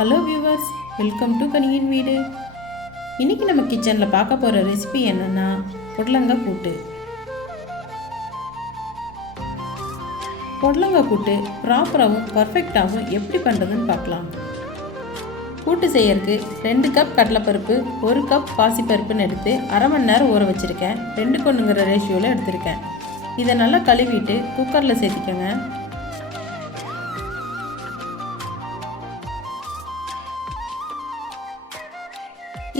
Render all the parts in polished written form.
Hello viewers, welcome to கனியின் வீடு. இன்றைக்கி நம்ம கிச்சனில் பார்க்க போகிற ரெசிபி என்னென்னா புடலங்காய் கூட்டு. புடலங்காய் கூட்டு ப்ராப்பராகவும் பர்ஃபெக்டாகவும் எப்படி பண்ணுறதுன்னு பார்க்கலாம். கூட்டு செய்யறதுக்கு 2 கப் கடலைப்பருப்பு, 1 கப் பாசிப்பருப்புன்னு எடுத்து அரை மணி நேரம் ஊற வச்சுருக்கேன். 2:1 ரேஷியோவில் எடுத்திருக்கேன். இதை நல்லா கழுவிட்டு குக்கரில் சேர்த்திக்கோங்க.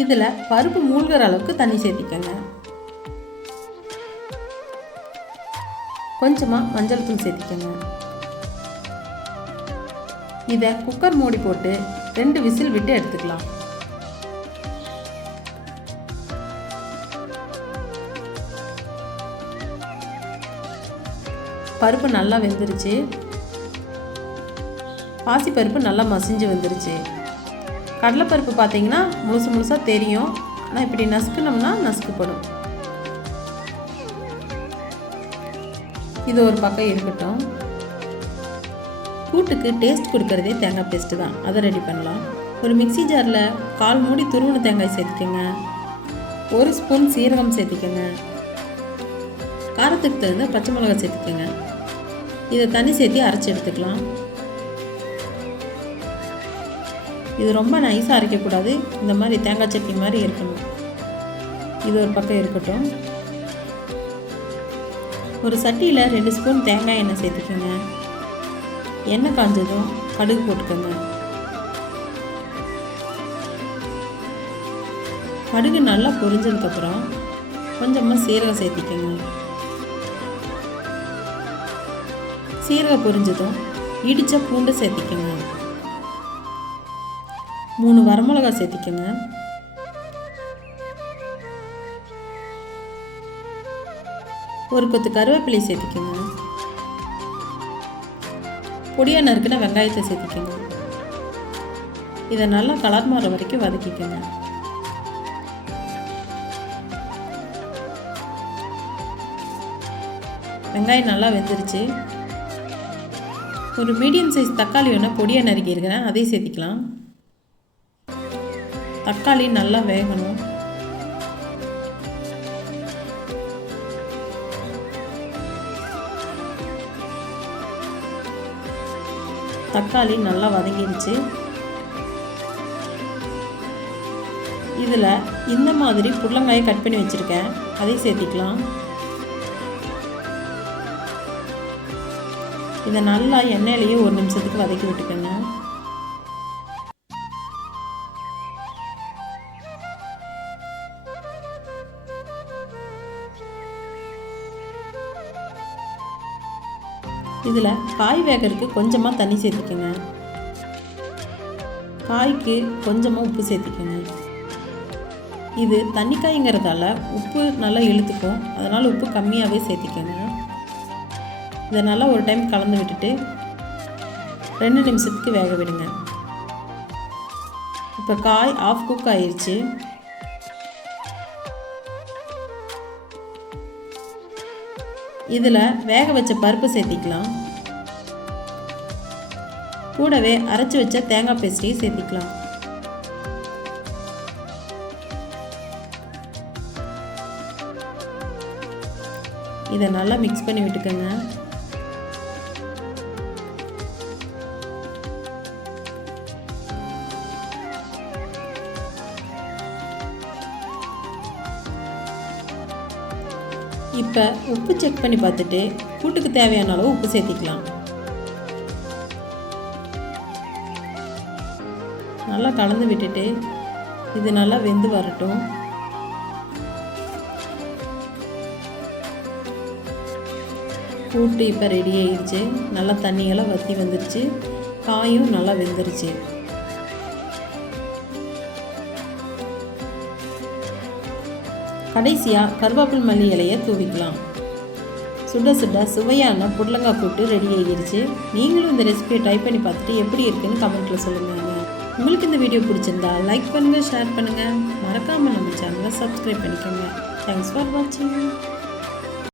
இதில் பருப்பு மூழ்கிற அளவுக்கு தண்ணி சேர்த்திக்கங்க. கொஞ்சமாக மஞ்சள் தூள் சேர்த்திக்கங்க. இதை குக்கர் மூடி போட்டு 2 விசில் விட்டு எடுத்துக்கலாம். பருப்பு நல்லா வெந்துருச்சு. பாசி பருப்பு நல்லா மசிஞ்சு வந்துருச்சு. கடலைப்பருப்பு பார்த்தீங்கன்னா முழுசாக தெரியும். ஆனால் இப்படி நசுக்கணும்னா நசுக்கப்படும். இது ஒரு பக்கம் இருக்கட்டும். கூட்டுக்கு டேஸ்ட் கொடுக்கறதே தேங்காய் பேஸ்ட்டு தான். அதை ரெடி பண்ணலாம். ஒரு மிக்சி ஜாரில் 1/4 மூடி துருவன தேங்காய் சேர்த்துக்கோங்க. 1 ஸ்பூன் சீரகம் சேர்த்துக்கோங்க. காரத்துக்கு தகுந்த பச்சை மிளகாய் சேர்த்துக்கோங்க. இதை தண்ணி சேர்த்து அரைச்சி எடுத்துக்கலாம். இது ரொம்ப நைஸாக அரைக்கக்கூடாது. இந்த மாதிரி தேங்காய் சட்னி மாதிரி இருக்கணும். இது ஒரு பக்கம் இருக்கட்டும். ஒரு சட்டியில் 2 ஸ்பூன் தேங்காய் எண்ணெய் சேர்த்துக்கோங்க. எண்ணெய் காஞ்சதும் கடுகு போட்டுக்கோங்க. கடுகு நல்லா பொரிஞ்சதுக்கப்புறம் கொஞ்சமாக சீரகம் சேர்த்திக்கோங்க. சீரகம் பொரிஞ்சதும் இடித்த பூண்டு சேர்த்திக்கோங்க. 3 வரமிளகாய் சேர்த்திக்கோங்க. ஒரு கொத்து கருவேப்பிலை சேர்த்திக்கோங்க. பொடியாக நறுக்குன வெங்காயத்தை சேர்த்திக்கோங்க. இதை நல்லா கலர் மாற வரைக்கும் வதக்கிக்கோங்க. வெங்காயம் நல்லா வெந்துருச்சு. ஒரு மீடியம் சைஸ் தக்காளி ஒன்று பொடியாக நறுக்கி இருக்கிறேன், அதையும் சேர்த்திக்கலாம். தக்காளி நல்லா வேகணும். தக்காளி நல்லா வதங்கிடுச்சு. இதில் இந்த மாதிரி புடலங்காயை கட் பண்ணி வச்சுருக்கேன், அதையும் சேர்த்திக்கலாம். இதை நல்லா எண்ணெயிலேயே 1 நிமிஷத்துக்கு வதக்கி விட்டுக்கோங்க. இதில் காய் வேகிறதுக்கு கொஞ்சமாக தண்ணி சேர்த்திக்கோங்க. காய்க்கு கொஞ்சமாக உப்பு சேர்த்திக்கோங்க. இது தண்ணி காய்ங்கிறதால உப்பு நல்லா இழுத்துக்கும். அதனால் உப்பு கம்மியாகவே சேர்த்திக்கோங்க. இதை நல்லா ஒரு டைம் கலந்து விட்டுட்டு 2 நிமிஷத்துக்கு வேக விடுங்க. இப்போ காய் ஆஃப் குக் ஆயிடுச்சு. இதில் வேக வச்ச பருப்பு சேர்த்திக்கலாம். கூடவே அரைச்சி வச்ச தேங்காய் பேஸ்ட்டையும் சேர்த்திக்கலாம். இதை நல்லா மிக்ஸ் பண்ணி விட்டுக்கோங்க. இப்போ உப்பு செக் பண்ணி பார்த்துட்டு கூட்டுக்கு தேவையான அளவு உப்பு சேர்த்திக்கலாம். நல்லா கலந்து விட்டுட்டு இது நல்லா வெந்து வரட்டும். கூட்டு இப்போ ரெடி ஆயிடுச்சு. நல்லா தண்ணியெல்லாம் வற்றி வந்துருச்சு. காயும் நல்லா வெந்துருச்சு. கடைசியாக கருவேப்பிலை மல்லி இலையை தூவிக்கலாம். சுட சுட சுவையான புடலங்காய் கூட்டு ரெடி ஆகிடுச்சு. நீங்களும் இந்த ரெசிபியை ட்ரை பண்ணி பார்த்துட்டு எப்படி இருக்குன்னு கமெண்ட்டில் சொல்லுங்கள். உங்களுக்கு இந்த வீடியோ பிடிச்சிருந்தா லைக் பண்ணுங்கள், ஷேர் பண்ணுங்கள். மறக்காமல் நம்ம சேனலை சப்ஸ்கிரைப் பண்ணிக்கோங்க. தேங்க்ஸ் ஃபார் வாட்சிங்.